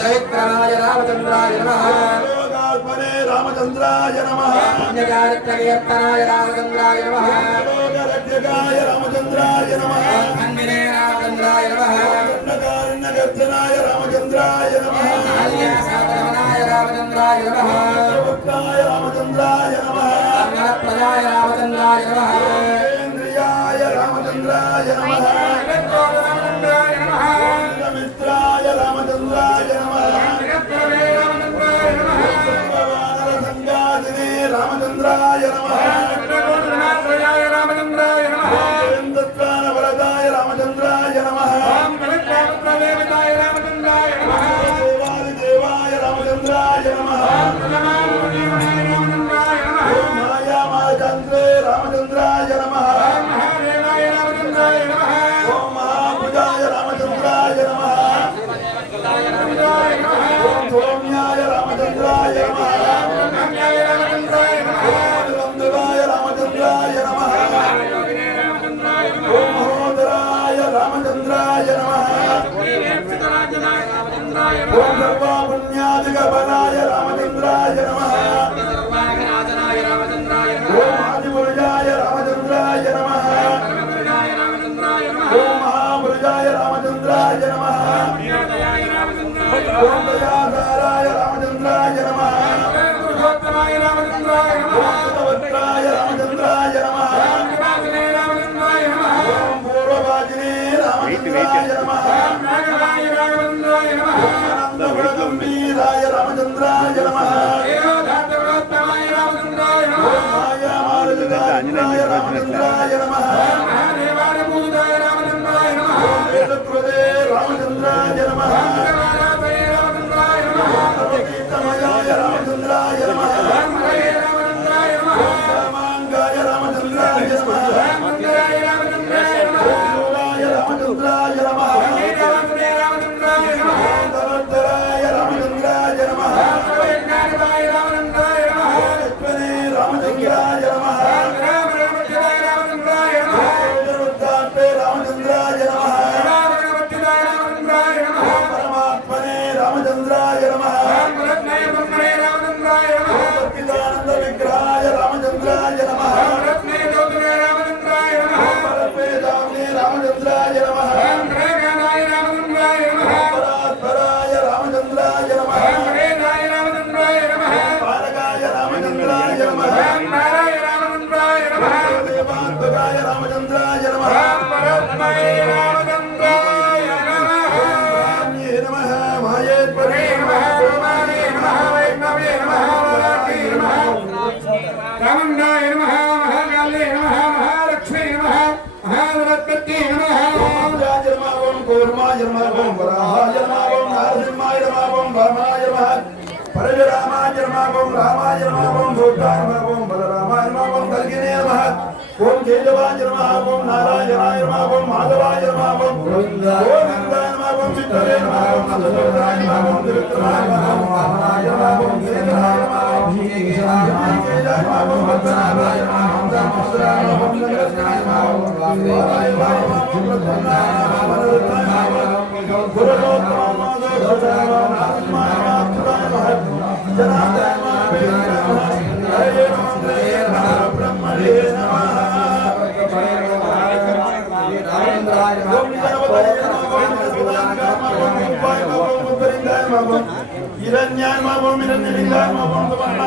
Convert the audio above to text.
त्रैत्राय रामचन्द्राय नमः लोकात्मने रामचन्द्राय नमः पुण्यकार्यकीर्तनाय रामचन्द्राय नमः लोकरक्षकाय रामचन्द्राय नमः अन्विने रामचन्द्राय नमः दण्डकारण्यगर्जनाय रामचन्द्राय नमः आल्यासातरमनाय रामचन्द्राय नमः भक्ताय रामचन्द्राय नमः मंगलप्रदाय रामचन्द्राय नमः इंद्रियाय रामचन्द्राय नमः रामचन्द्राय नमः मित्राय रामचन्द्राय नमः रामचन्द्राय नमः संगादिने रामचन्द्राय नमः रामचन्द्राय रामचन्द्राय नमः वरदाय रामचन्द्राय नमः देवताय रामचन्द्राय नमः देवाय रामचन्द्राय नमः माया माचन्द्रे रामचन्द्राय नमः महादेवाय रामचन्द्राय नमः ओम महाभुजाय रामचन्द्राय नमः ओम सौम्याय रामचन्द्राय नमः नन्दवाय रामचन्द्राय नमः ओम महोदराय रामचन्द्राय नमः ओम सर्वपुण्यादिकबलाय रामचन्द्राय नमः ओम आदिपुरुषाय रामचन्द्राय नमः ओम महापुरुषाय रामचन्द्राय नमः ओम दयाधाराय रामचन्द्राय नमः पुरुषोत्तमाय रामचन्द्राय नमः भद्राय रामचन्द्राय नमः रामचन्द्राय नमः ओम पूर्ववाजिने रामचन्द्राय नमः नागराय रामचन्द्राय नमः आनन्दगुणगम्भीराय रामचन्द्राय नमः देवधातुरोत्तमाय रामचन्द्राय नमः मायामालविदाय रामचन्द्राय नमः महादेवाय पूजाय रामचन्द्राय नमः वेदकृते रामचन्द्राय नमः रामाय रामचन्द्राय नमः सर्वकीर्तमयाय रामचन्द्राय नमः रामाय रामचन्द्राय नमः रामाङ्गाय रामचन्द्राय नमः रामचन्द्राय रामचन्द्राय नमः योगाय रामचन्द्राय नमः रामचन्द्राय नमः धनोद्धराय रामचन्द्राय नमः ज्ञानदाय रामचन्द्राय नमः लक्ष्मणे रामचन्द्राय नमः रामचन्द्राय रामचन्द्राय नमः जगरुद्धार्थे रामचन्द्राय नमः रामचन्द्राय रामचन्द्राय नमः परमात्मने रामचन्द्राय नमः रत्नाय ब्रह्मणे रामचन्द्राय नमः सच्चिदानन्द विग्रहाय रामचन्द्राय नमः रत्नाय ज्योतिरे रामचन्द्राय नमः परमेदाम्ने रामचन्द्राय नमः रामचन्द्राय रामचन्द्राय नमः परात्पराय रामचन्द्राय नमः रामचन्द्राय रामचन्द्राय नमः पालकाय रामचन्द्राय नमः नाराय रामचन्द्राय नमः देवात्मकाय रामचन्द्राय नमः परमात्मने रामचन्द्राय नमः राम्ये नमः मायेश्वरे नमः रोमाणे नमः वैष्णवे नमः वराटे नमः रामण्डाय नमः महाकाले नमः महालक्ष्मी नमः महागणपते नमः राज नमः ओम कूर्माय नमः ओम वराहाय नमः ओम नारसिंहाय नमः ओम वामनाय नमः परशुरामाय नमः ओम रामाय नमः ओम भूताय नमः ओम बलरामाय नमः ओम कल्किने नमः ओम केशवाय नमः ओम नारायणाय नमः ओम माधवाय नमः ओम गोविन्दाय नमः ओम विष्णवे नमः ओम नंदगोपाय नमः ओम त्रिविक्रमाय नमः ओम वामनाय नमः ओम गिरिधराय नमः ओम केशवाय नमः ओम पद्मनाभाय नमः ओम दामोदराय नमः ओम नंदकृष्णाय नमः ओम वासुदेवाय नमः ओम सुब्रह्मण्याय नमः ओम अनिरुद्धाय नमः ओम गुरुलोत्तमाय नमः धोताय नमः नारायणाय नमः अच्युताय नमः जनार्दनाय नमः वेदाय नमः हरे नमः ब्रह्मणे नमः हिरण्याय नमः ओम हिरण्यलिंगाय नमः ओम